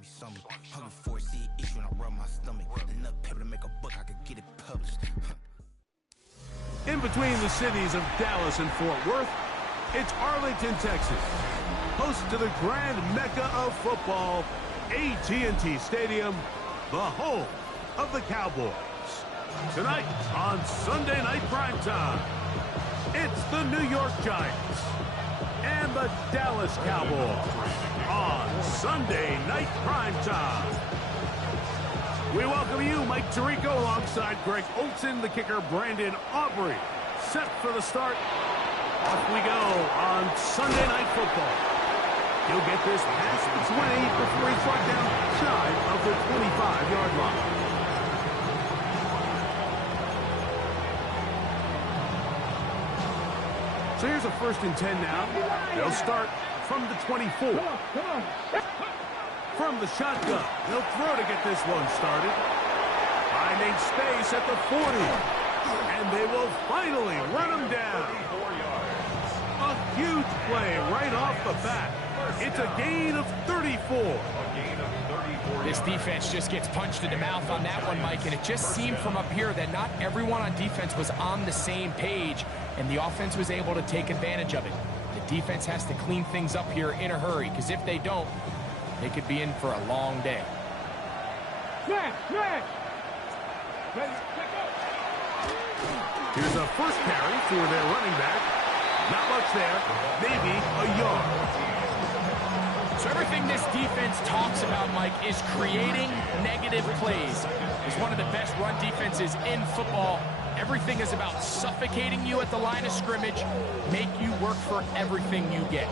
me something. Hungry for a seed issue and I rub my stomach. Enough paper to make a book, I could get it published. In between the cities of Dallas and Fort Worth, it's Arlington, Texas. Host to the grand mecca of football, AT&T Stadium, the home of the Cowboys. Tonight on Sunday Night Primetime, it's the New York Giants and the Dallas Cowboys on Sunday Night Primetime. We welcome you, Mike Tirico, alongside Greg Olson, the kicker, Brandon Aubrey. Set for the start. Off we go on Sunday Night Football. He'll get this past the 20 before he's brought down shy of the 25-yard line. So here's a 1st and 10 now. They'll start from the 24. From the shotgun, they'll throw to get this one started. Finding space at the 40. And they will finally run him down. A huge play right off the bat. It's a gain of 34. This defense just gets punched in the mouth on that one, Mike, and it just seemed from up here that not everyone on defense was on the same page, and the offense was able to take advantage of it. The defense has to clean things up here in a hurry, because if they don't, they could be in for a long day. Here's a first carry for their running back. Not much there, maybe a yard. So everything this defense talks about, Mike, is creating negative plays. It's one of the best run defenses in football. Everything is about suffocating you at the line of scrimmage, make you work for everything you get.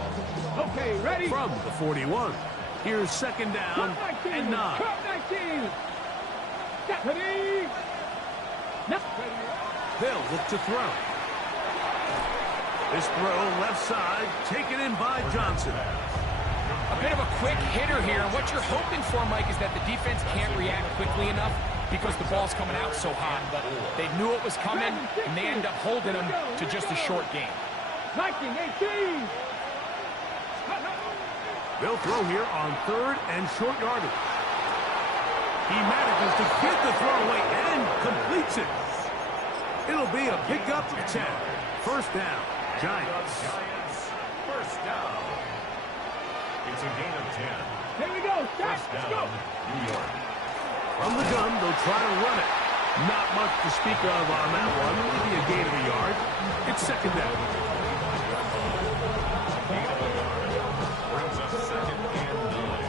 Okay, ready? From the 41. Here's 2nd down and 9. They'll look to throw. This throw left side, taken in by Johnson. A bit of a quick hitter here. What you're hoping for, Mike, is that the defense can't react quickly enough because the ball's coming out so hot. But they knew it was coming, and they end up holding them to just a short game. 18. They'll throw here on 3rd and short yardage. He manages to get the throw away and completes it. It'll be a pickup of 10. 1st down, Giants. 1st down. It's a gain of 10. Here we go. First down, New York. From the gun, they'll try to run it. Not much to speak of on that one. Maybe a gain of a yard. It's 2nd down. Gain of a yard. Brings up 2nd and 9.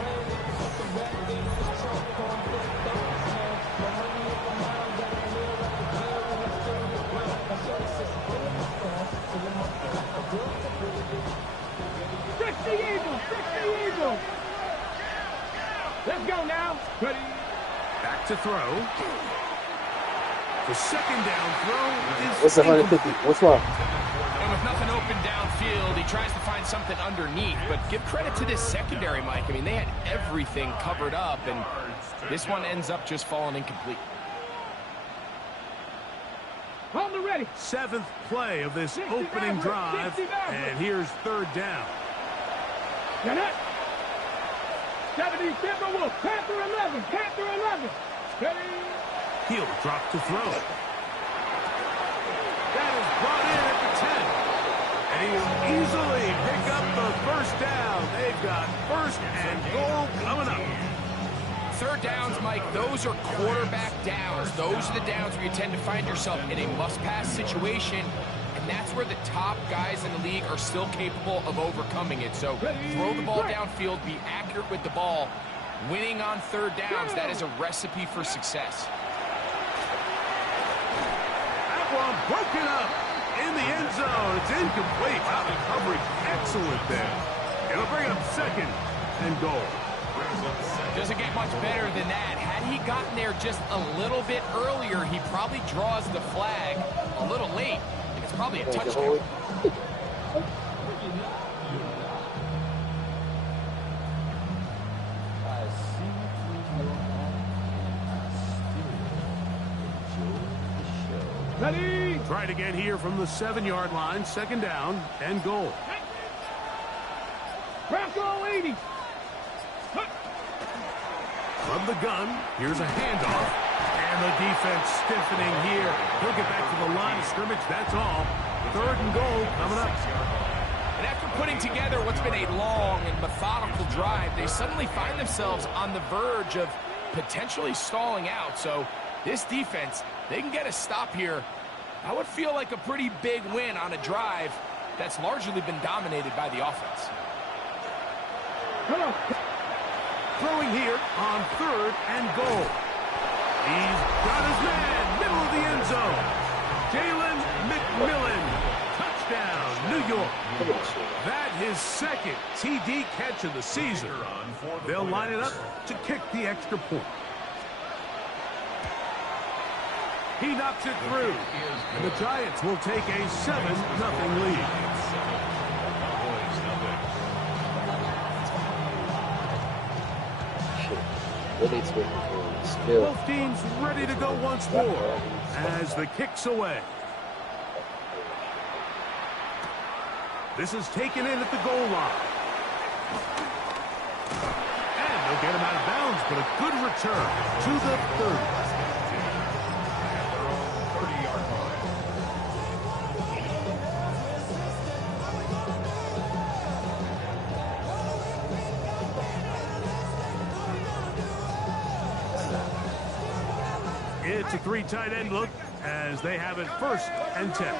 Let's go now. Ready. Back to throw. The 2nd down throw is... What's 150? What's wrong? And with nothing open downfield, he tries to find something underneath. But give credit to this secondary, Mike. I mean, they had everything covered up, and this one ends up just falling incomplete. On the ready. 7th play of this opening drive, and here's 3rd down. Got it. 70, Timberwolf, Panther 11, Panther 11. Steady. He'll drop to throw. That is brought in at the 10. And he will easily pick up the 1st down. They've got 1st and goal coming up. 3rd downs, Mike, those are quarterback downs. Those are the downs where you tend to find yourself in a must-pass situation. And that's where the top guys in the league are still capable of overcoming it. So throw the ball downfield, be accurate with the ball. Winning on 3rd downs, that is a recipe for success. That one broken up in the end zone. It's incomplete. Wow, the coverage excellent there. It'll bring up 2nd and goal. Doesn't get much better than that. Had he gotten there just a little bit earlier, he probably draws the flag a little late. It's probably a touchdown. Ready? Try it again here from the 7-yard line. 2nd down and goal. Bronco 80. From the gun, here's a handoff. And the defense stiffening here. He'll get back to the line of scrimmage, that's all. 3rd and goal coming up. And after putting together what's been a long and methodical drive, they suddenly find themselves on the verge of potentially stalling out. So this defense, they can get a stop here. That would feel like a pretty big win on a drive that's largely been dominated by the offense. Throwing here on 3rd and goal. He's got his man, middle of the end zone. Jalen McMillan, touchdown, New York. That his 2nd TD catch of the season. They'll line it up to kick the extra point. He knocks it through, and the Giants will take a 7-0 lead. Both teams ready to go once more as the kick's away. This is taken in at the goal line. And they'll get him out of bounds, but a good return to the 30. It's a 3 tight end look as they have it 1st and 10.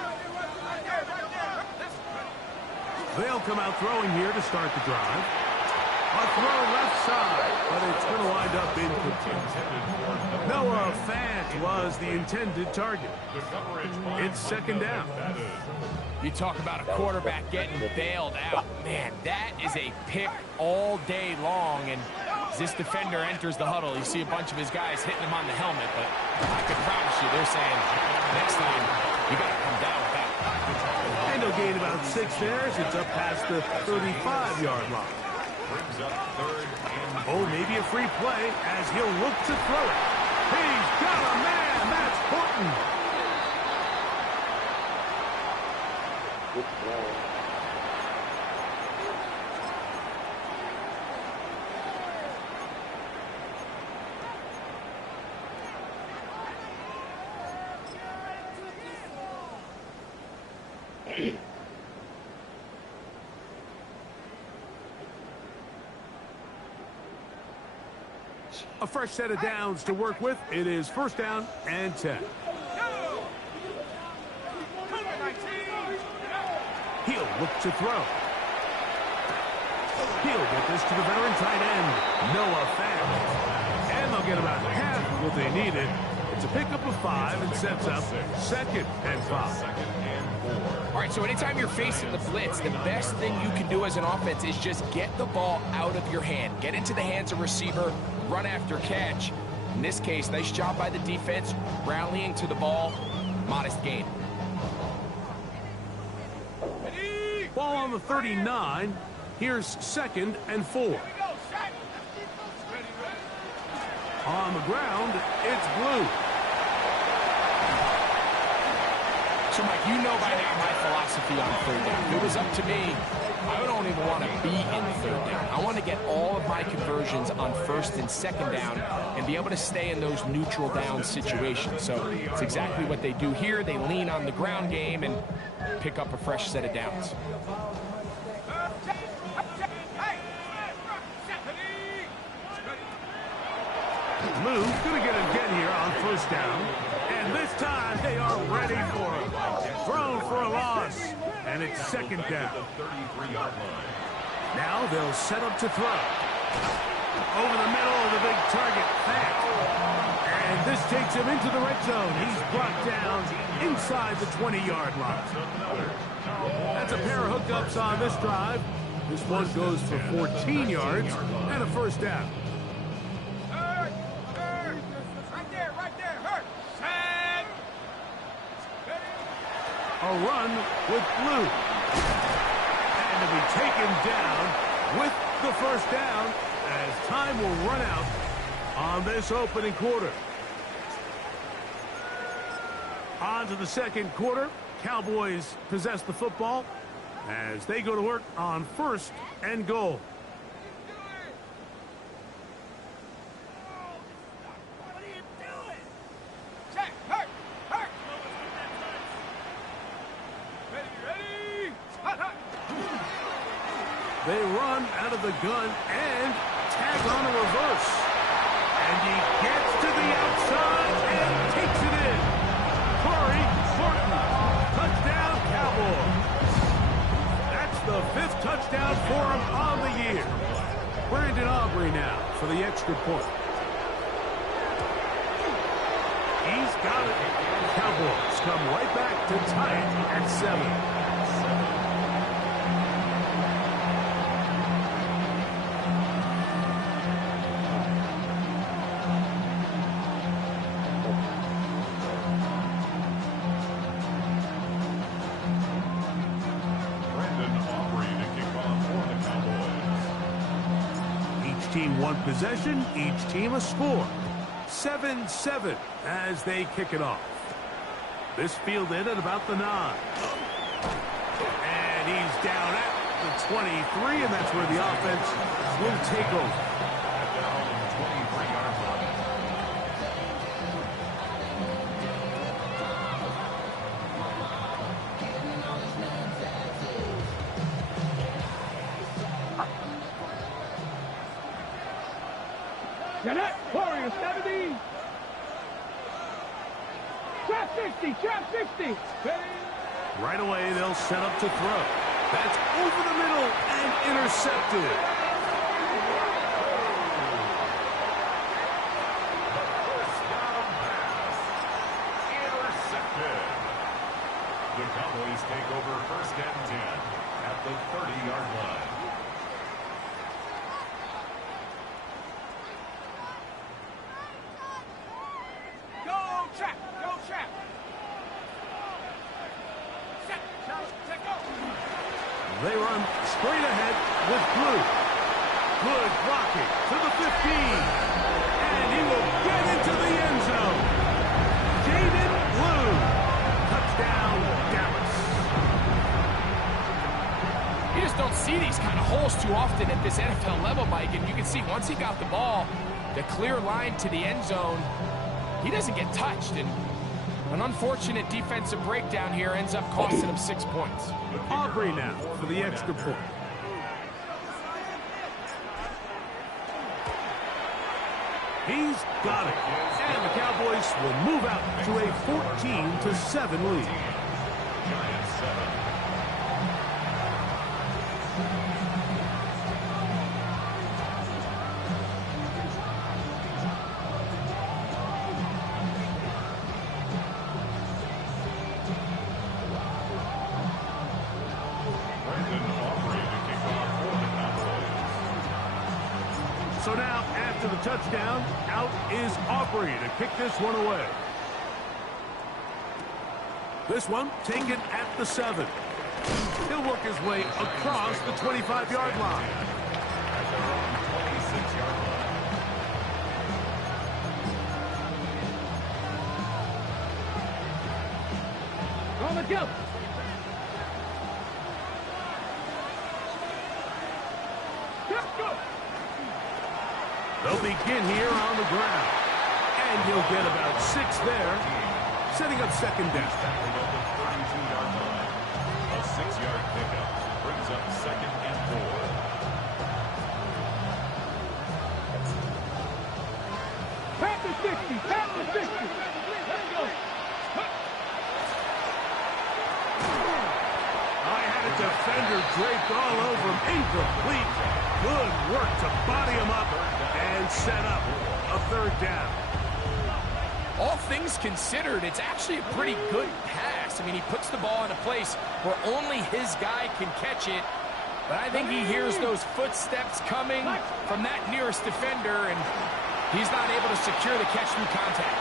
They'll come out throwing here to start the drive. A throw left side, but it's going to wind up incomplete. Noah Fant was the intended target. It's 2nd down. You talk about a quarterback getting bailed out. Man, that is a pick all day long. And as this defender enters the huddle, you see a bunch of his guys hitting him on the helmet. But I can promise you, they're saying, next time, you got to come down with that. And he'll gain about 6 there as it's up past the 35-yard line. Oh, maybe a free play as he'll look to throw it. He's got a man. That's Horton. A fresh set of downs to work with. It is 1st down and 10. He'll look to throw. He'll get this to the veteran tight end, Noah Fant. And they'll get about half what they needed. It's a pickup of 5 and sets up 2nd and 5. All right, so anytime you're facing the blitz, the best thing you can do as an offense is just get the ball out of your hand. Get into the hands of receiver, run after catch. In this case, nice job by the defense, rallying to the ball, modest gain. Ball on the 39. Here's 2nd and 4. On the ground, it's Blue. So, Mike, you know by now my philosophy on 3rd down. If it was up to me, I don't even want to be in 3rd down. I want to get all of my conversions on 1st and 2nd down and be able to stay in those neutral down situations. So it's exactly what they do here. They lean on the ground game and pick up a fresh set of downs. Blue going to get it again here on 1st down. And this time they are ready for him. Thrown for a loss. And it's 2nd down. Now they'll set up to throw. Over the middle of the big target, Fant. And this takes him into the red zone. He's brought down inside the 20-yard line. That's a pair of hookups on this drive. This one goes for 14 yards and a 1st down. A run with Blue. And to be taken down with the 1st down as time will run out on this opening quarter. On to the 2nd quarter. Cowboys possess the football as they go to work on 1st and goal. They run out of the gun and tag on a reverse. And he gets to the outside and takes it in. Corey Thornton, touchdown Cowboys. That's the 5th touchdown for him on the year. Brandon Aubrey now for the extra point. He's got it. Cowboys come right back to tie it at 7. Team one possession, each team a score. 7-7 as they kick it off. This fielded at about the 9. And he's down at the 23, and that's where the offense will take over. Warriors 70. Trap 60. Trap 60. Right away, they'll set up to throw. That's over the middle and intercepted. Intercepted. The Cowboys take over 1st and 10 at the 30-yard line. They run straight ahead with Blue. Good blocking to the 15. And he will get into the end zone. Jaden Blue. Touchdown, Dallas. You just don't see these kind of holes too often at this NFL level, Mike. And you can see once he got the ball, the clear line to the end zone, he doesn't get touched. And an unfortunate defensive breakdown here ends up costing him 6 points. Aubrey now for the extra point. He's got it. And the Cowboys will move out to a 14-7 lead. Giants 7. So now, after the touchdown, out is Aubrey to kick this one away. This one taken at the 7. He'll work his way across the 25-yard line. At their own 26-yard line. On the jump. They'll begin here on the ground. And he'll get about 6 there, setting up 2nd down. Tackled at the 32-yard line. A 6-yard pickup brings up 2nd and 4. Pat the 60. Pat the 60. Let's go. I had a defender draped all over him. Incomplete. Good work to body him up and set up a 3rd down. All things considered, it's actually a pretty good pass. I mean, he puts the ball in a place where only his guy can catch it. But I think he hears those footsteps coming from that nearest defender, and he's not able to secure the catch through contact.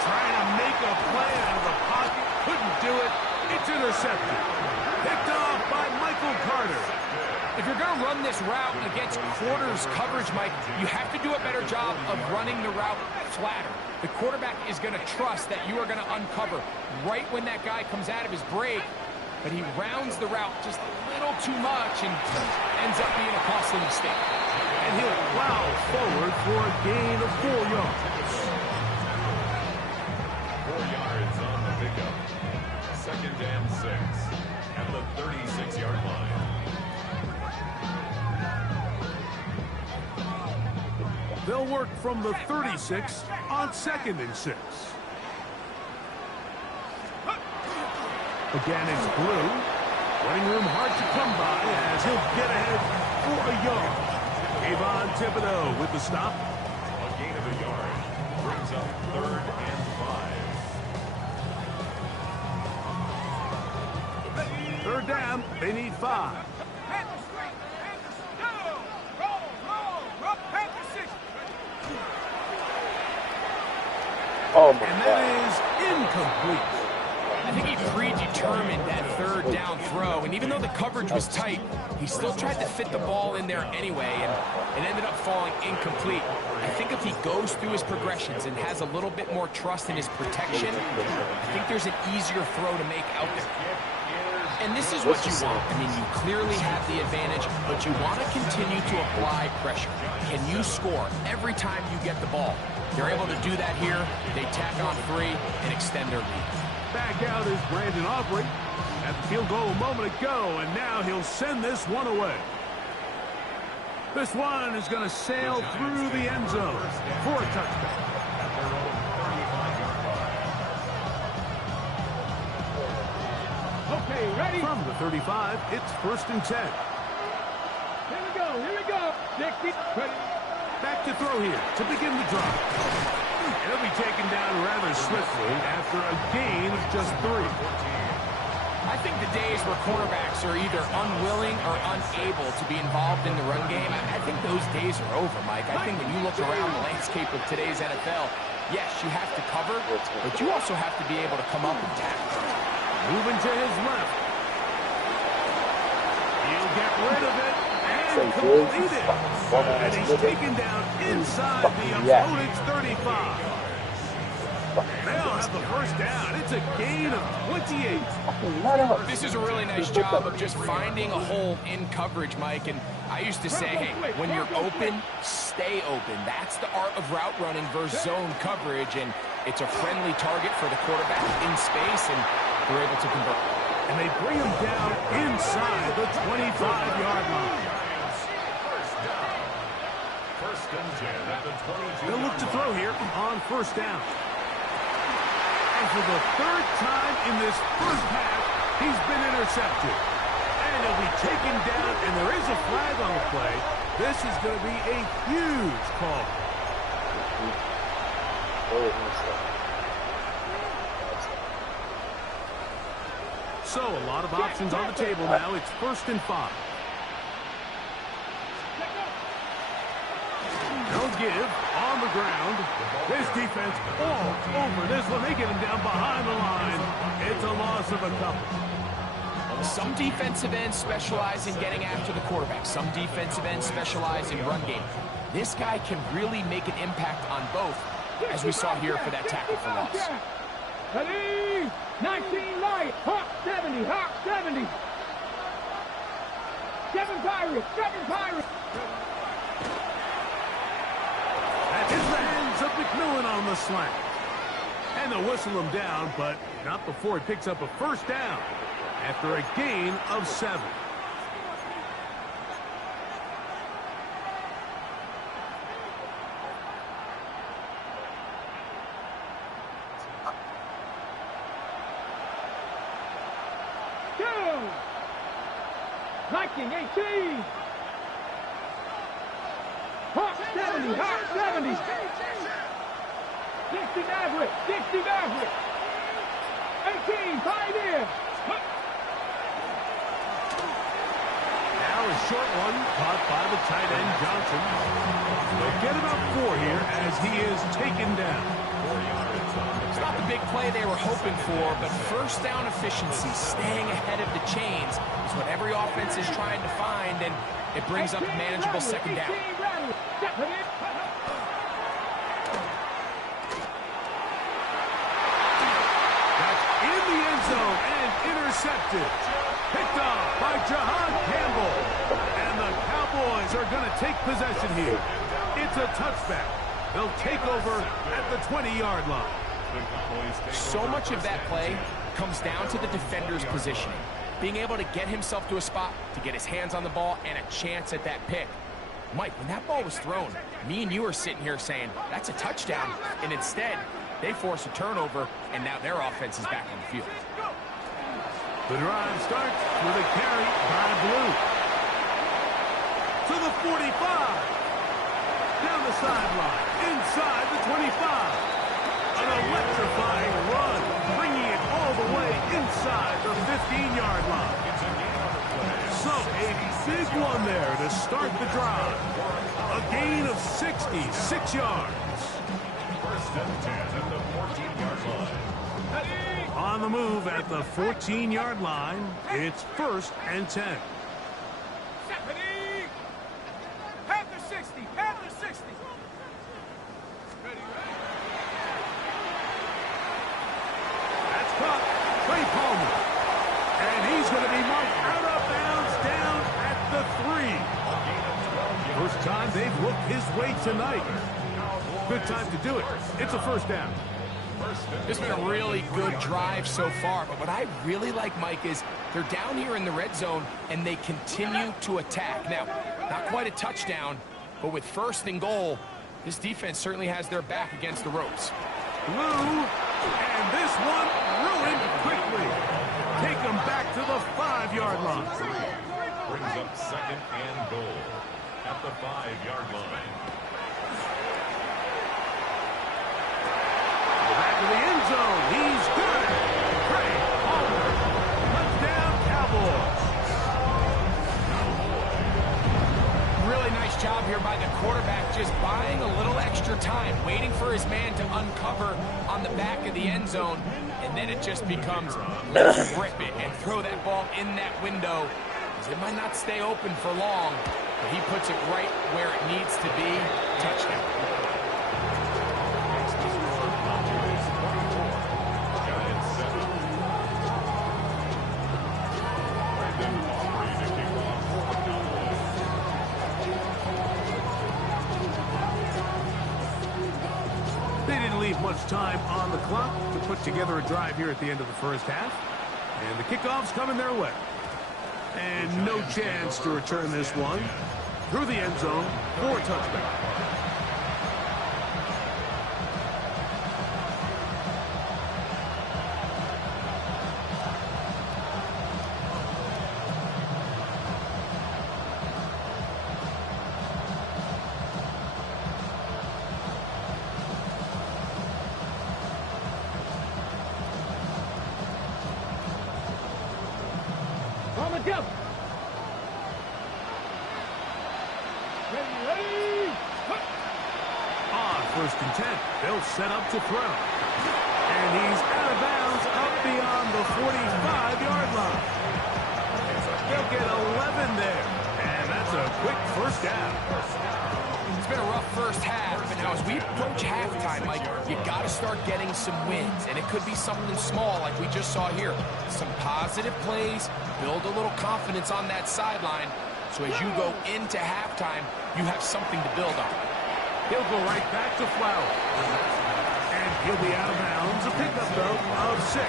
Trying to make a play out of the pocket. Couldn't do it. It's intercepted. Picked off by Michael Carter. If you're going to run this route against quarters coverage, Mike, you have to do a better job of running the route flatter. The quarterback is going to trust that you are going to uncover right when that guy comes out of his break, but he rounds the route just a little too much and ends up being a costly mistake. And he'll plow forward for a gain of 4 yards. 4 yards on the pickup. 2nd and 6 at the 36-yard line. They'll work from the 36 on 2nd and 6. Again, it's Blue. Running room hard to come by as he'll get ahead for a yard. Avon Thibodeau with the stop. A gain of a yard brings up 3rd and 5. 3rd down, they need 5. Oh my And God. that is incomplete. I think he predetermined that 3rd down throw, and even though the coverage was tight, he still tried to fit the ball in there anyway, and it ended up falling incomplete. I think if he goes through his progressions and has a little bit more trust in his protection, I think there's an easier throw to make out there. And this is what you want. I mean, you clearly have the advantage, but you want to continue to apply pressure. Can you score every time you get the ball? They're able to do that here. They tack on 3 and extend their lead. Back out is Brandon Aubrey. At the field goal a moment ago, and now he'll send this one away. This one is going to sail through the end zone for a touchdown. At their own 35-yard line. Okay, ready? From the 35, it's 1st and 10. Here we go, here we go. 60, ready. Back to throw here to begin the drive. He'll be taken down rather swiftly after a gain of just 3. I think the days where cornerbacks are either unwilling or unable to be involved in the run game, I think those days are over, Mike. I think when you look around the landscape of today's NFL, yes, you have to cover, but you also have to be able to come up and tackle. Moving to his left. He'll get rid of it and complete it. And he's taken down inside the opponent's 35. They'll have the 1st down. It's a gain of 28. This is a really nice job of just finding a hole in coverage, Mike. And I used to say, hey, when you're open, stay open. That's the art of route running versus zone coverage. And it's a friendly target for the quarterback in space, and they're able to convert. And they bring him down inside the 25-yard line. First and 10 at the 22. They'll look to throw here on 1st down. And for the 3rd time in this 1st half, he's been intercepted. And he'll be taken down, and there is a flag on the play. This is going to be a huge call. So a lot of options on the table now. It's 1st and 5. No give on the ground. This defense all over this one. They get him down behind the line. It's a loss of a couple. Some defensive ends specialize in getting after the quarterback. Some defensive ends specialize in run game. This guy can really make an impact on both, as we saw here for that tackle for loss. Ready? 19 light. Hawk 70. Hawk 70. 7 Pirates. 7 Pirates. That hits the hands of McMillan on the slant. And they'll whistle him down, but not before he picks up a 1st down after a gain of 7. Viking 18. Hawk 70. Hawk 70. 60 Maverick. 60 Maverick. 18. Pioneer. Now a short one caught by the tight end Johnson. They'll get about 4 here as he is taken down. It's not the big play they were hoping for, but 1st down efficiency, staying ahead of the chains, is what every offense is trying to find, and it brings up a manageable 2nd down. That's in the end zone and intercepted. Picked off by Jahan Campbell. And the Cowboys are going to take possession here. It's a touchback. They'll take over at the 20-yard line. So much of that play comes down to the defender's positioning. Being able to get himself to a spot, to get his hands on the ball, and a chance at that pick. Mike, when that ball was thrown, me and you are sitting here saying, that's a touchdown. And instead, they force a turnover, and now their offense is back on the field. The drive starts with a carry by Blue. To the 45. Down the sideline. Inside the 25. An electrifying run. Bringing it all the way inside the 15-yard line. So a big one there to start the drive. A gain of 66 yards. First and 10 at the 14-yard line. On the move at the 14-yard line, it's 1st and 10. Panther 60, Panther 60. That's caught. Trey Palmer. And he's going to be marked out of bounds down at the 3. First time they've looked his way tonight. Good time to do it. It's a first down. It's been a really good drive so far, but what I really like, Mike, is they're down here in the red zone, and they continue to attack. Now, not quite a touchdown, but with 1st and goal, this defense certainly has their back against the ropes. Blue, and this one ruined quickly. Take them back to the 5-yard line. Brings up 2nd and goal at the 5-yard line. Back to the end zone. He's got it. Trey Palmer. Touchdown, Cowboys. Really nice job here by the quarterback, just buying a little extra time, waiting for his man to uncover on the back of the end zone, and then it just becomes, let's rip it and throw that ball in that window. It might not stay open for long, but he puts it right where it needs to be. Touchdown. Much time on the clock to put together a drive here at the end of the first half. And the kickoff's coming their way. And no chance to return this one through the end zone for a touchback. Set up to throw. And he's out of bounds up beyond the 45-yard line. They'll get 11 there. And that's a quick first down. It's been a rough first half, but now as we approach halftime, Mike, you got to start getting some wins. And it could be something small like we just saw here. Some positive plays, build a little confidence on that sideline. So as you go into halftime, you have something to build on. He'll go right back to Flower. And he'll be out of bounds. A pickup, though, of 6.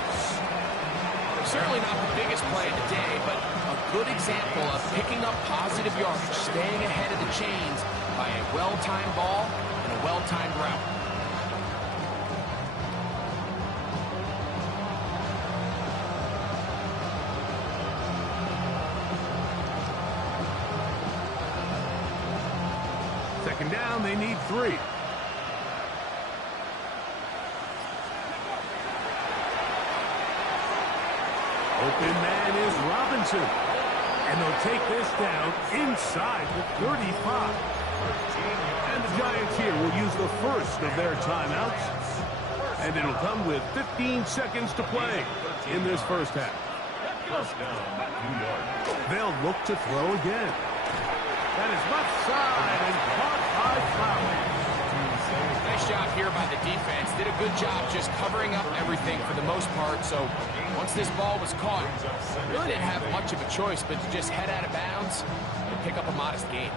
Certainly not the biggest play of the day, but a good example of picking up positive yardage, staying ahead of the chains by a well-timed ball and a well-timed route. Second down, they need 3. Open man is Robinson. And they'll take this down inside the 35. And the Giants here will use the first of their timeouts. And it'll come with 15 seconds to play in this first half. They'll look to throw again. That is left side and caught by Flower. Nice job here by the defense. Did a good job just covering up everything for the most part. So once this ball was caught, really didn't have much of a choice but to just head out of bounds and pick up a modest gain.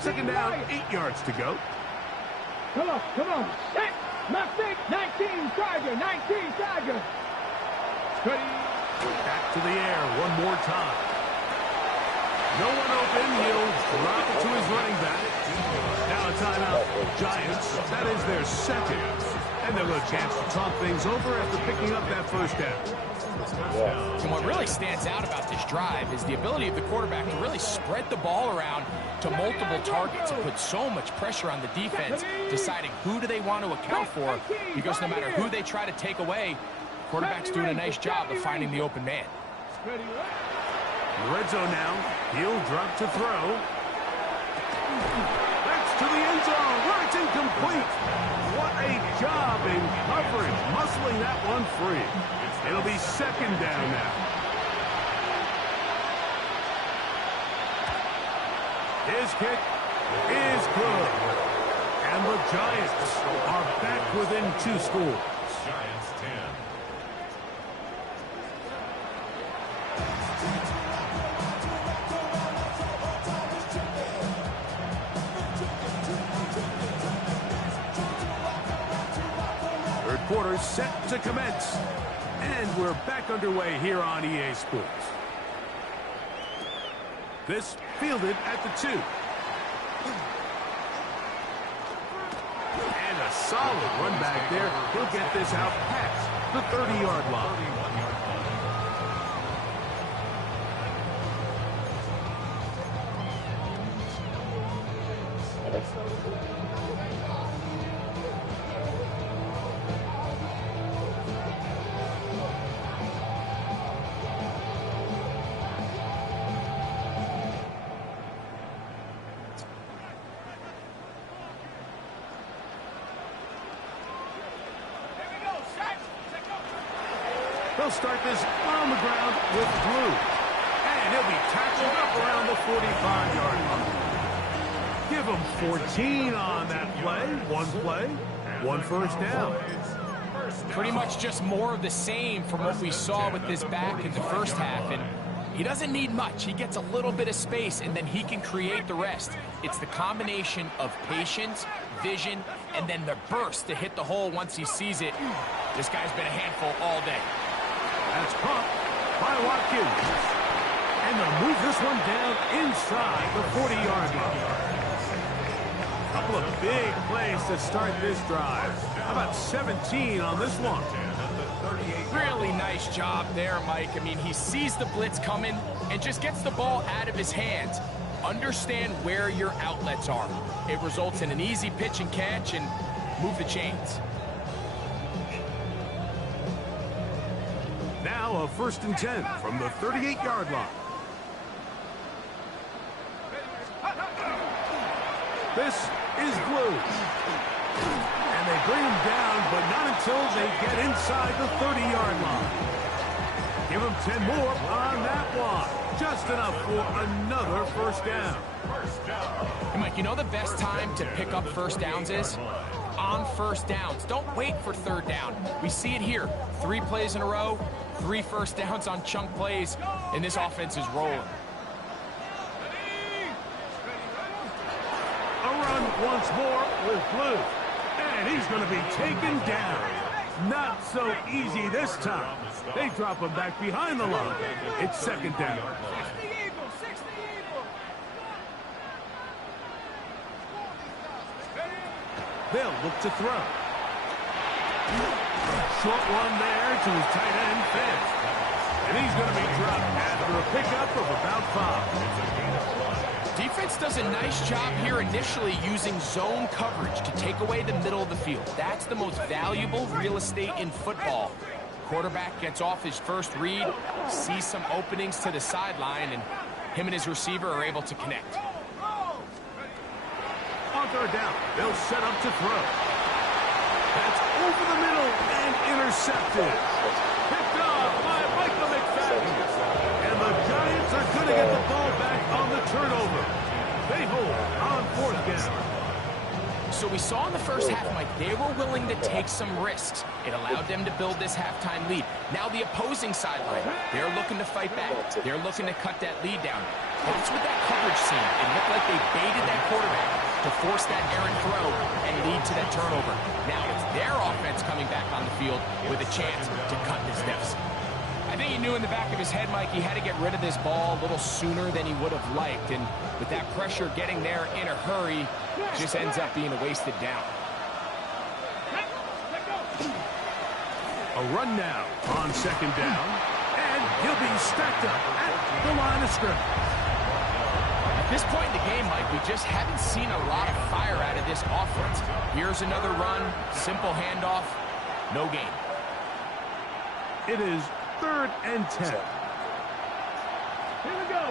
Second down, 8 yards to go. Come on. Set. Mistake. 19 Tiger. 19 Tiger. Back to the air one more time. No one open. He'll drop it to his running back. Now a timeout. Giants. That is their second. And they'll get a chance to talk things over after picking up that first down. And what really stands out about this drive is the ability of the quarterback to really spread the ball around to multiple targets and put so much pressure on the defense, deciding who do they want to account for, because no matter who they try to take away, the quarterback's doing a nice job of finding the open man. Red zone now. He'll drop to throw. That's to the end zone where it's incomplete. What a job in coverage, muscling that one free. It'll be second down now. His kick is good. And the Giants are back within 2 scores. Giants 10. Third quarter set to commence. And we're back underway here on EA Sports. This fielded at the 2. And a solid run back there. He'll get this out past the 30-yard line. They'll start this on the ground with Blue. And he'll be tackled up around the 45-yard line. Give him 14 on that play. One first down. Pretty much just more of the same from what we saw with this back in the first half. And he doesn't need much. He gets a little bit of space, and then he can create the rest. It's the combination of patience, vision, and then the burst to hit the hole once he sees it. This guy's been a handful all day. That's caught by Watkins. And they'll move this one down inside the 40-yard line. A couple of big plays to start this drive. How about 17 on this one? Really nice job there, Mike. I mean, he sees the blitz coming and just gets the ball out of his hands. Understand where your outlets are. It results in an easy pitch and catch and move the chains. Now a 1st and 10 from the 38-yard line. This is Blue. And they bring him down, but not until they get inside the 30-yard line. Give him 10 more on that one. Just enough for another first down. Hey, Mike, you know the best time to pick up first downs is? On first downs. Don't wait for third down. We see it here. 3 plays in a row, 3 first downs on chunk plays, and this offense is rolling. A run once more with Blue. And he's going to be taken down. Not so easy this time. They drop him back behind the line. It's second down. They'll look to throw. Short one there to his tight end, Fitz. And he's going to be dropped after a pickup of about 5. Defense does a nice job here initially using zone coverage to take away the middle of the field. That's the most valuable real estate in football. Quarterback gets off his first read, sees some openings to the sideline, and him and his receiver are able to connect. On third down, they'll set up to throw. That's over the middle and intercepted. Picked off by Michael McFadden. And the Giants are going to get the ball back on the turnover. They hold on 4th down. So we saw in the first half, Mike, they were willing to take some risks. It allowed them to build this halftime lead. Now the opposing sideline, they're looking to fight back. They're looking to cut that lead down. That's what that coverage seemed. It looked like they baited that quarterback to force that errant throw and lead to that turnover. Now it's their offense coming back on the field with a chance to cut this deficit. I I think he knew in the back of his head, Mike, he had to get rid of this ball a little sooner than he would have liked. And with that pressure getting there in a hurry, just ends up being a wasted down. A run now on second down. And he'll be stacked up at the line of scrimmage. At this point in the game, Mike, we just haven't seen a lot of fire out of this offense. Here's another run, simple handoff, no gain. It is 3rd and 10. Here we go.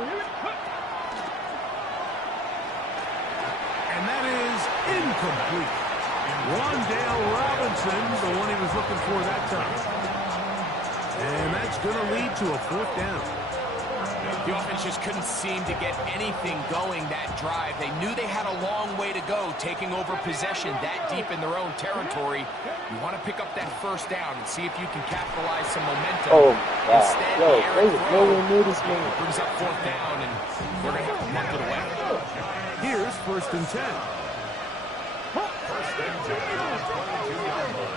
And that is incomplete. Rondale Robinson, the one he was looking for that time. And that's going to lead to a 4th down. The offense just couldn't seem to get anything going that drive. They knew they had a long way to go, taking over possession that deep in their own territory. You want to pick up that 1st down and see if you can capitalize some momentum. Oh, wow. Instead, Yo, Aaron knew this game. brings up 4th down, and they're going to have to punt it away. Here's 1st and 10. First and 10 on 22-yard line.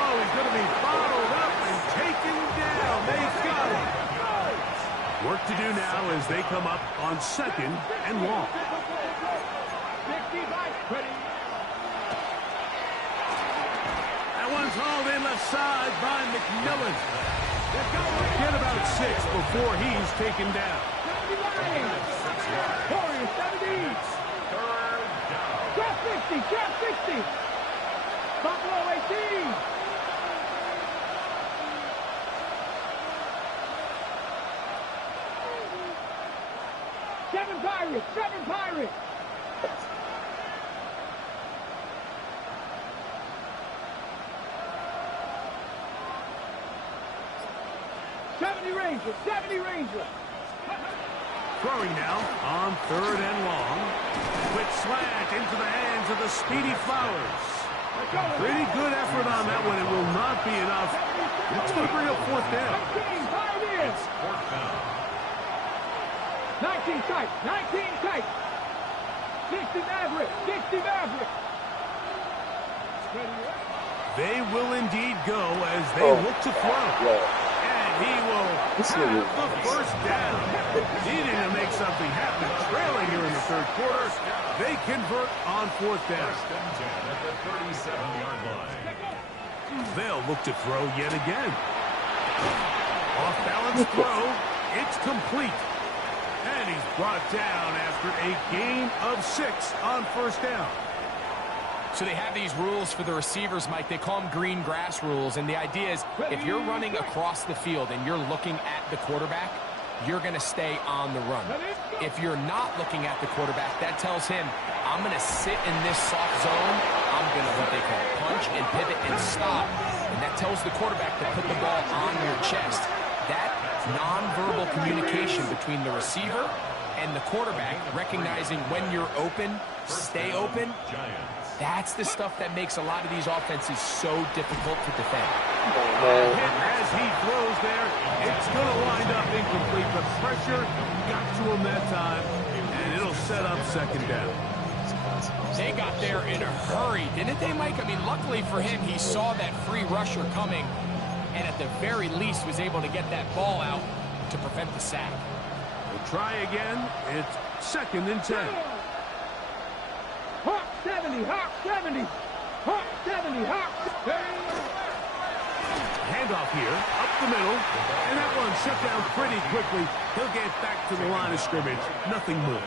Oh, he's going to be bottled up and taken down. They've got him. Work to do now as they come up on 2nd and long. That one's hauled in left side by McMillan. Get about 6 before he's taken down. 60. Buffalo 18. Seven Pirates. Seventy Rangers. Throwing now on 3rd and long. Quick slant into the hands of the speedy Flowers. Pretty good effort on that one. It will not be enough. It's going to bring up 4th down. 19 tight. 60 Maverick. They will indeed go as they look to throw. And he will have the 1st down. Needing to make something happen. Trailing here in the 3rd quarter. They convert on 4th down. First and 10 at the 37-yard line. They'll look to throw yet again. Off-balance throw. It's complete. And he's brought down after a gain of 6 on 1st down. So they have these rules for the receivers, Mike. They call them green grass rules. And the idea is if you're running across the field and you're looking at the quarterback, you're going to stay on the run. If you're not looking at the quarterback, that tells him, I'm going to sit in this soft zone. I'm going to what they call punch and pivot and stop. And that tells the quarterback to put the ball on your chest. That nonverbal communication between the receiver and the quarterback, recognizing when you're open, stay open, that's the stuff that makes a lot of these offenses so difficult to defend. As he throws there, it's going to wind up incomplete. The pressure got to him that time, and it'll set up 2nd down. They got there in a hurry, didn't they, Mike? I mean, luckily for him, he saw that free rusher coming, and at the very least was able to get that ball out to prevent the sack. We'll try again. It's 2nd and 10. Hawk 70. Handoff here, up the middle, and that one shut down pretty quickly. He'll get back to the line of scrimmage. Nothing more.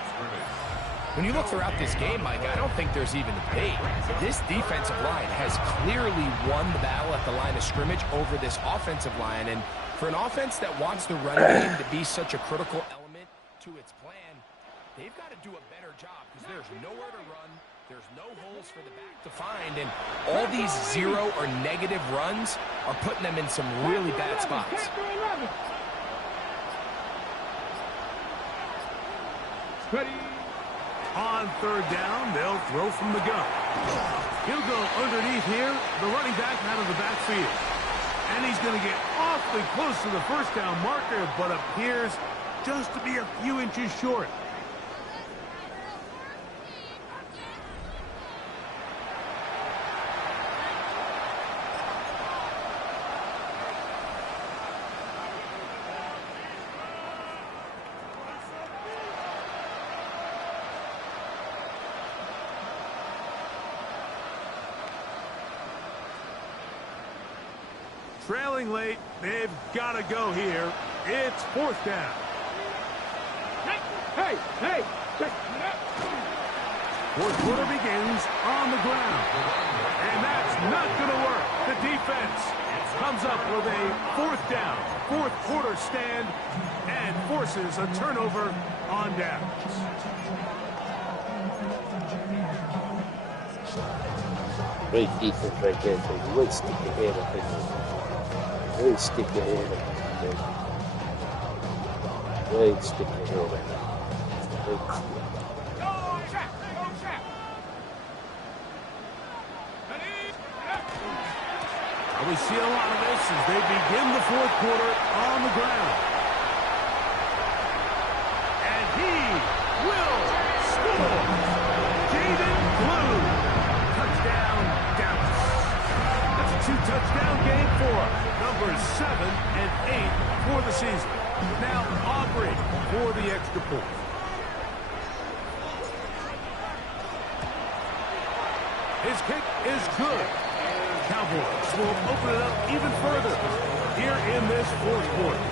When you look throughout this game, Mike, I don't think there's even a debate. This defensive line has clearly won the battle at the line of scrimmage over this offensive line. And for an offense that wants the run game to be such a critical element to its plan, they've got to do a better job because there's nowhere to run. There's no holes for the back to find. And all these 0 or negative runs are putting them in some really bad spots. On 3rd down, they'll throw from the gun. He'll go underneath here, the running back out of the backfield. And he's going to get awfully close to the 1st down marker, but appears just to be a few inches short. Trailing late, they've got to go here. It's 4th down. Hey, hey, check. 4th quarter begins on the ground. And that's not going to work. The defense comes up with a 4th down, 4th quarter stand, and forces a turnover on downs. Great defense right there, baby. Really stick your head up in there. Really stick your head up in there, baby. Really stick your head up. We see a lot of this as they begin the 4th quarter on the ground. And he will score. Jaden Blue. Touchdown, Dallas. That's a 2-touchdown game for numbers 7 and 8 for the season. Now Aubrey for the extra point. His kick is good. Cowboys will open it up even further here in this 4th quarter.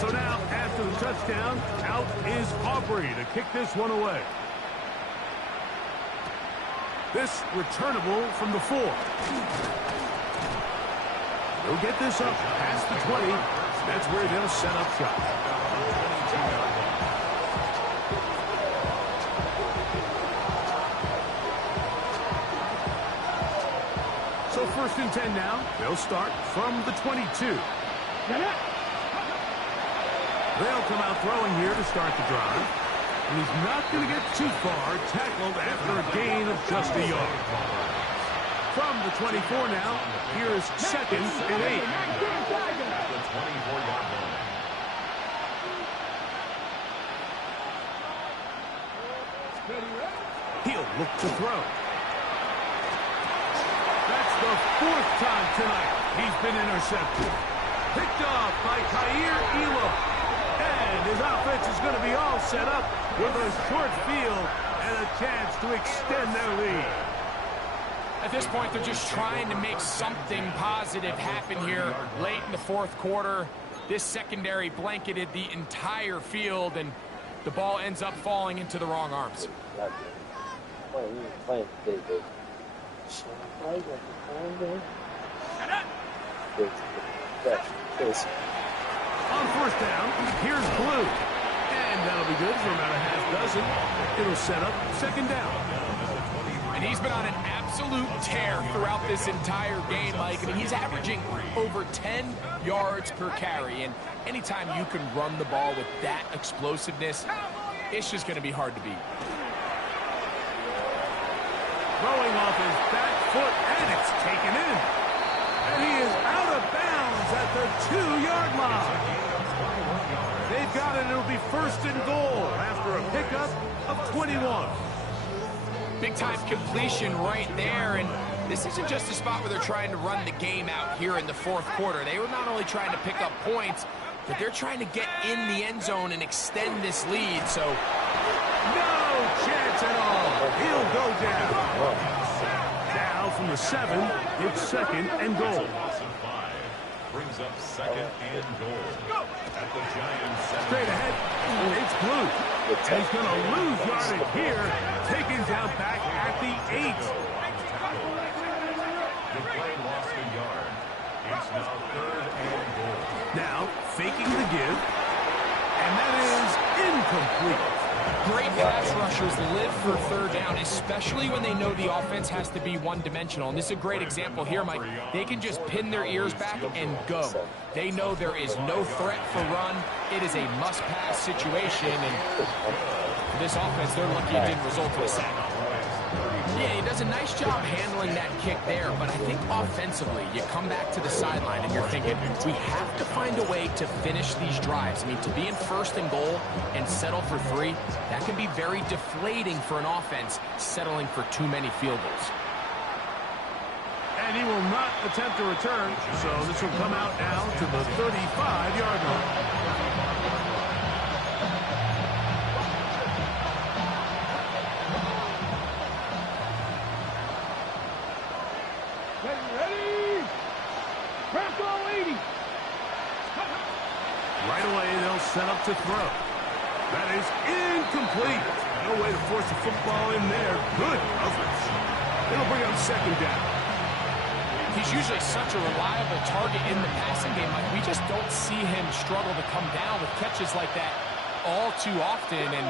So now, after the touchdown, out is Aubrey to kick this one away. This returnable from the 4. They'll get this up past the 20. That's where they'll set up shop. So 1st and 10 now. They'll start from the 22. They'll come out throwing here to start the drive. And he's not going to get too far, tackled after a gain of just a yard. From the 24 now, here's 2nd and 8. He'll look to throw. That's the 4th time tonight he's been intercepted. Picked off by Khair Elam. And his offense is going to be all set up with a short field and a chance to extend their lead. At this point, they're just trying to make something positive happen here late in the 4th quarter. This secondary blanketed the entire field, and the ball ends up falling into the wrong arms. On 1st down, here's Blue. And that'll be good for about a half dozen. It'll set up 2nd down. And he's been on an absolute tear throughout this entire game, Mike. I mean, he's averaging over 10 yards per carry. And anytime you can run the ball with that explosiveness, it's just going to be hard to beat. Throwing off his back foot, and it's taken in. And he is out of bounds at the 2-yard line. They've got it. It'll be 1st and goal after a pickup of 21. Big-time completion right there, and this isn't just a spot where they're trying to run the game out here in the 4th quarter. They were not only trying to pick up points, but they're trying to get in the end zone and extend this lead, so... No chance at all. He'll go down. Now from the 7, it's 2nd and goal. Brings up 2nd and goal. At the Giants. Straight ahead, it's Blue. And he's going to lose yardage here, taken down back at the 8. The play lost a yard. It's now 3rd and goal. Now faking the give, and that is incomplete. Great pass rushers live for 3rd down, especially when they know the offense has to be one-dimensional. And this is a great example here, Mike. They can just pin their ears back and go. They know there is no threat for run. It is a must-pass situation, and for this offense, they're lucky it didn't result in a sack. Yeah, he does a nice job handling that kick there, but I think offensively, you come back to the sideline and you're thinking, we have to find a way to finish these drives. I mean, to be in 1st and goal and settle for 3, that can be very deflating for an offense settling for too many field goals. And he will not attempt to return, so this will come out now to the 35-yard line. Ready? Bronco 80. Right away, they'll set up to throw. That is incomplete. No way to force a football in there. Good coverage. It'll bring up second down. He's usually such a reliable target in the passing game. Like, we just don't see him struggle to come down with catches like that all too often. And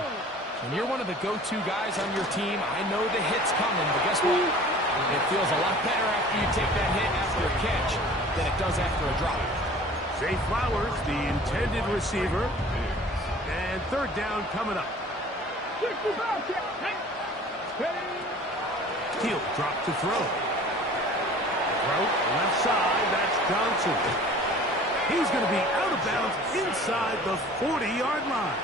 when you're one of the go-to guys on your team, I know the hit's coming, but guess what? It feels a lot better after you take that hit after a catch than it does after a drop. Zay Flowers, the intended receiver. And third down coming up. Heel drop to throw. Throw left side, that's Johnson. He's going to be out of bounds inside the 40-yard line.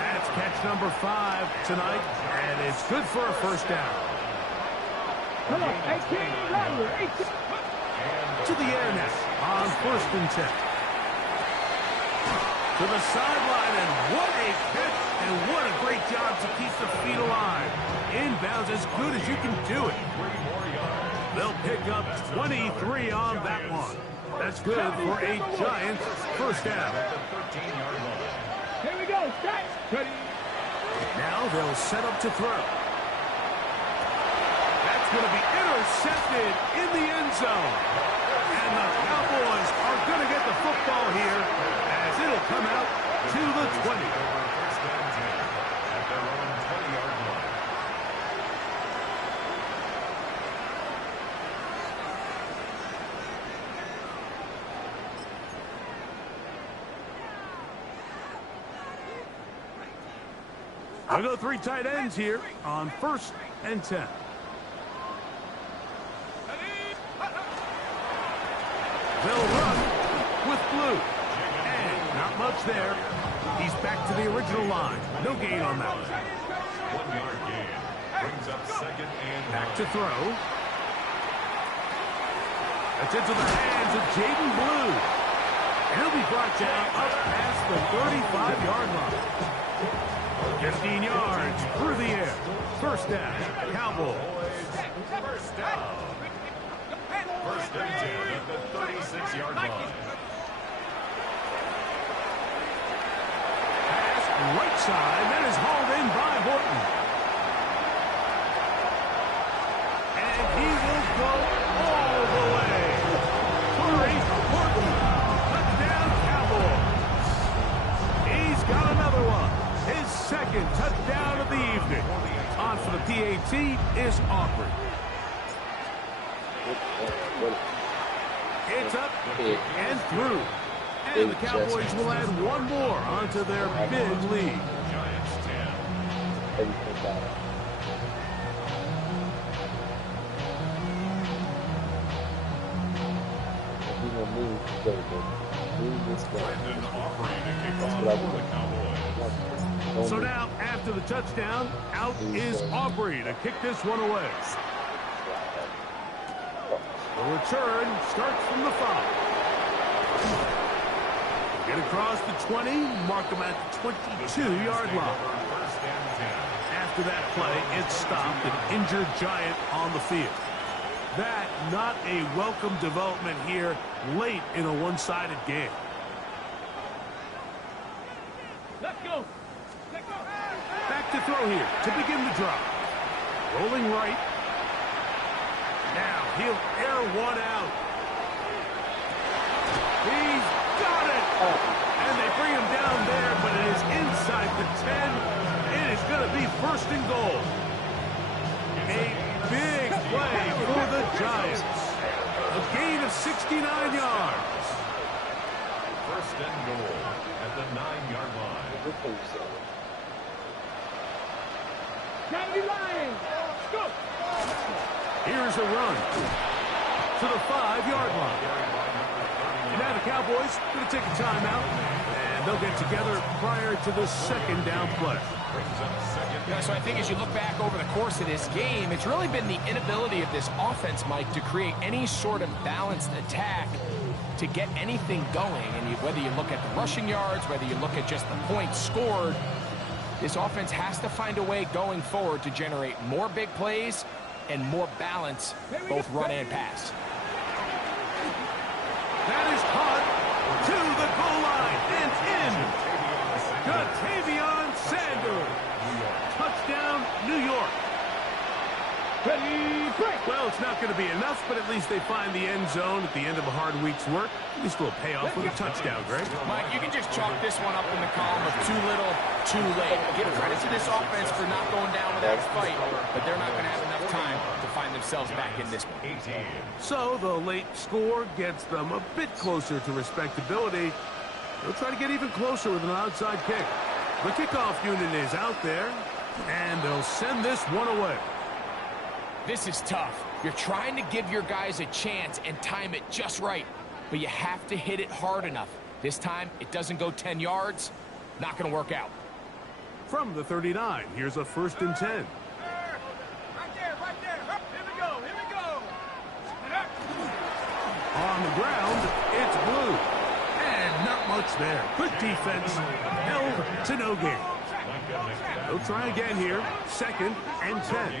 That's catch number 5 tonight, and it's good for a first down. Come on, 18, Rattler, 18. To the air now on 1st and 10. To the sideline, and what a catch, and what a great job to keep the feet alive. Inbounds as good as you can do it. They'll pick up 23 on that one. That's good for a Giants first down. Here we go, start. Ready. Now they'll set up to throw. That's going to be intercepted in the end zone. And the Cowboys are going to get the football here as it'll come out to the 20. I'll go 3 tight ends here on 1st and 10. They'll run with Blue. And not much there. He's back to the original line. No gain on that one. 1-yard gain. Brings up second and back to throw. That's into the hands of Jaden Blue. And he'll be brought down up past the 35-yard line. 15 yards through the air. First down, Cowboys. First down. 1st and 10 at the 36-yard line. Pass right side. That is hauled in by Horton. And he will go all the way. Corey Horton. Touchdown, Cowboys. He's got another one. His second touchdown of the evening. On for the PAT is Aubrey. It's up and through. And the Cowboys will add one more onto their big lead. Giants 10. So now, after the touchdown, out is Aubrey to kick this one away. The return starts from the 5. Get across the 20, mark them at the 22-yard line. After that play, it stopped an injured Giant on the field. That not a welcome development here late in a one-sided game. Let's go. Back to throw here to begin the drive. Rolling right. Now he'll air one out. He's got it. And they bring him down there, but it is inside the 10. It is going to be 1st and goal. A big play for the Giants. A gain of 69 yards. 1st and goal at the 9-yard line. Go. Here's a run to the 5-yard line. And now the Cowboys going to take a timeout, and they'll get together prior to the second down play. Yeah, so I think as you look back over the course of this game, it's really been the inability of this offense, Mike, to create any sort of balanced attack to get anything going. And whether you look at the rushing yards, whether you look at just the points scored, this offense has to find a way going forward to generate more big plays and more balance, both run and pass. That is caught to the goal line and in. Ja'Tavion Sanders. Touchdown, New York. Ready, break. Well, it's not going to be enough, but at least they find the end zone at the end of a hard week's work. At least a little payoff with a touchdown, Greg. Mike, you can just chalk this one up in the column of too little, too late. Give credit to this offense for not going down without a fight, but they're not going to have enough time to find themselves back in this one. So the late score gets them a bit closer to respectability. They'll try to get even closer with an outside kick. The kickoff unit is out there, and they'll send this one away. This is tough. You're trying to give your guys a chance and time it just right, but you have to hit it hard enough. This time, it doesn't go 10 yards. Not going to work out. From the 39, here's a 1st and 10. Right there. Here we go. On the ground, it's Blue. And not much there. Good defense. Held to no gain. They'll try again here. 2nd and 10.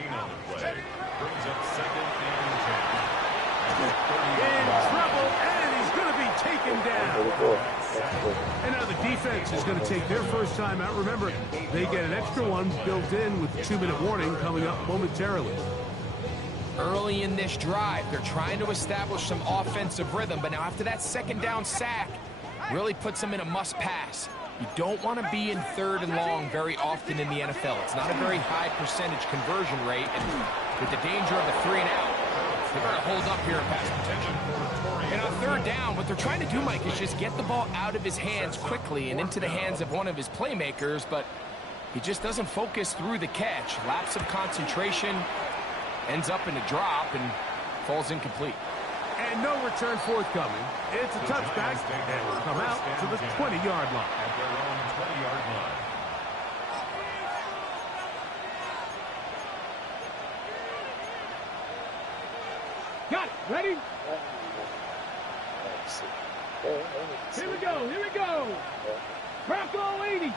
Brings up 2nd and 10. In trouble, and he's going to be taken down. And now the defense is going to take their first time out. Remember, they get an extra one built in with the 2-minute warning coming up momentarily. Early in this drive, they're trying to establish some offensive rhythm, but now after that 2nd down sack, really puts them in a must-pass. You don't want to be in 3rd and long very often in the NFL. It's not a very high percentage conversion rate, and with the danger of a 3 and out, they better hold up here and pass protection. And on 3rd down, what they're trying to do, Mike, is just get the ball out of his hands quickly and into the hands of one of his playmakers, but he just doesn't focus through the catch. Lapse of concentration, ends up in a drop, and falls incomplete. And no return forthcoming. It's a touchback, and will come out to the 20-yard line. At their own 20-yard line. Got it. Ready? Here we go. Bronco 80.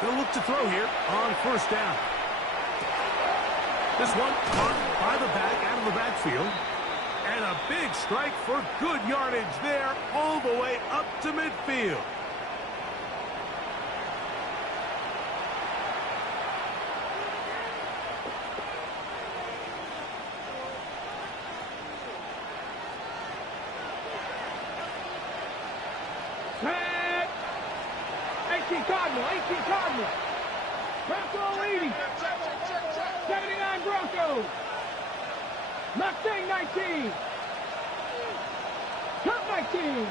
They'll look to throw here on 1st down. This one caught by the back out of the backfield. And a big strike for good yardage there all the way up to midfield. Set. 18 Cardinal. Bronco 80. 79 Broncos. Mustang 19. Cup 19.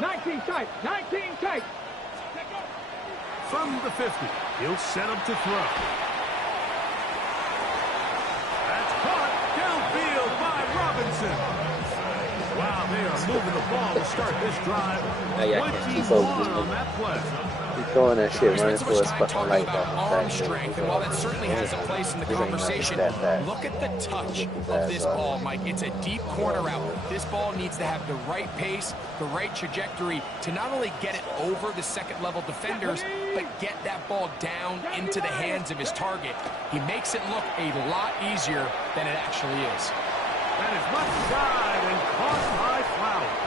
19 tight. From the 50, he'll set up to throw. That's caught downfield by Robinson. Wow, they are moving the ball to start this drive. Yeah, I can't keep 21 up on that play. Keep throwing that shit, running So for much a time spot talking like about arm strength, and while that certainly has a place in the conversation, look at the touch of this ball, Mike. It's a deep corner route. This ball needs to have the right pace, the right trajectory to not only get it over the second-level defenders, but get that ball down into the hands of his target. He makes it look a lot easier than it actually is. That is much side and caught by Flowers.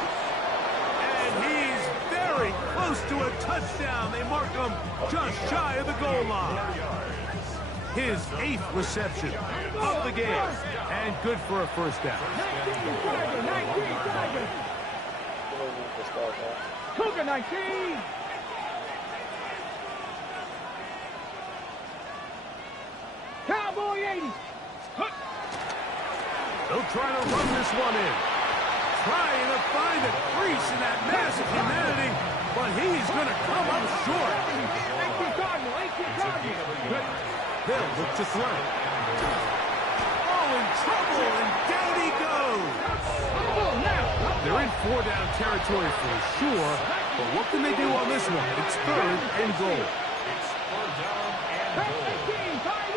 And he's very close to a touchdown. They mark him just shy of the goal line. His 8th reception of the game. And good for a 1st down. 19 Tiger. Cougar 19. Cowboy 80. They'll try to run this one in. Trying to find a crease in that massive humanity, but he's going to come up short. 18 Cardinal. They'll look to throw. Oh, in trouble, and down he goes. They're in 4-down territory for sure, but what can they do on this one? It's 3rd and goal. It's 3rd down and goal.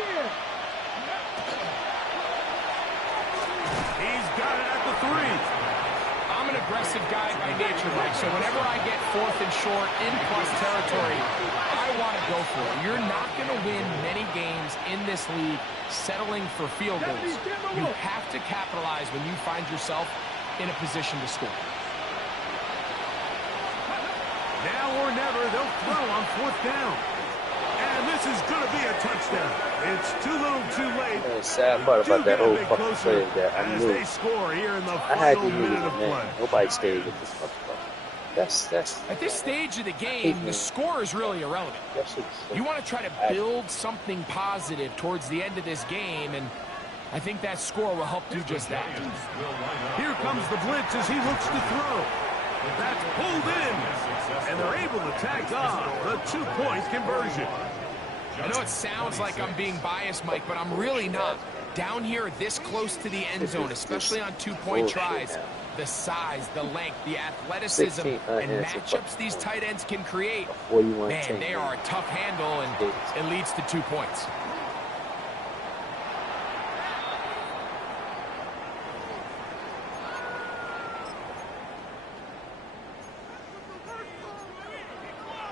three. I'm an aggressive guy by nature, Mike, so whenever I get 4th and short in plus territory, I want to go for it. You're not going to win many games in this league settling for field goals. You have to capitalize when you find yourself in a position to score. Now or never, they'll throw on 4th down. And this is going to be a touchdown. It's too little too late. The sad part about that whole fucking play is that I knew they score here in the I had to final use minute it, of man. play. Nobody stayed with this fucking play. That's At this stage of the game, the score is really irrelevant. that shit is so You want to try to build something positive towards the end of this game, and I think that score will help do just that. Here comes the blitz as he looks to throw. That's pulled in, and they're able to tack on the 2-point conversion. I know it sounds like I'm being biased, Mike, but I'm really not. Down here this close to the end zone, especially on 2-point tries, the size, the length, the athleticism, and matchups these tight ends can create, man, they are a tough handle, and it leads to 2 points.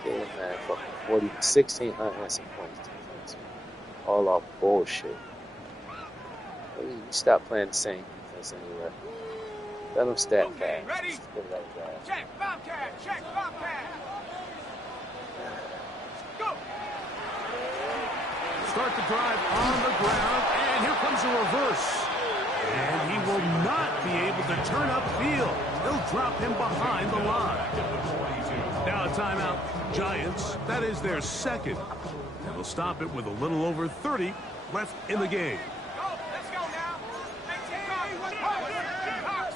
Yeah, man, fucking 16 unanswered points. All off bullshit. You stop playing the same defense anyway. Let them stat pass. Ready? Check, Bobcat, check, Bobcat. Go. Start the drive on the ground, and here comes a reverse. And he will not be able to turn upfield. They'll drop him behind the line. Now a timeout. Giants, that is their second. And they'll stop it with a little over 30 left in the game. Go, let's go now.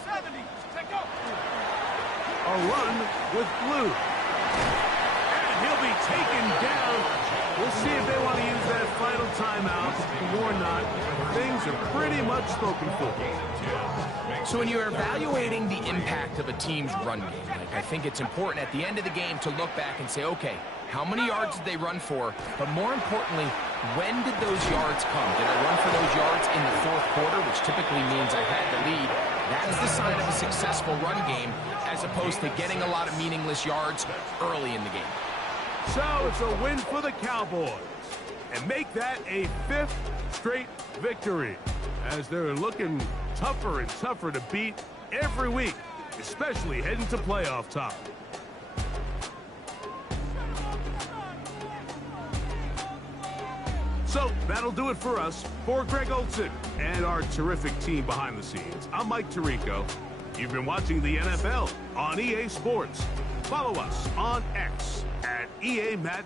70. Take go. A run with Blue. And he'll be taken down. We'll see if they want to use that final timeout or not. Things are pretty much spoken for. So when you're evaluating the impact of a team's run game, I think it's important at the end of the game to look back and say, okay, how many yards did they run for? But more importantly, when did those yards come? Did I run for those yards in the 4th quarter, which typically means I had the lead? That's the sign of a successful run game, as opposed to getting a lot of meaningless yards early in the game. So it's a win for the Cowboys, and make that a 5th straight victory, as they're looking tougher and tougher to beat every week, especially heading to playoff time. So that'll do it for us. For Greg Olson and our terrific team behind the scenes, I'm Mike Tirico. You've been watching the NFL on EA Sports. Follow us on X at EA Madden.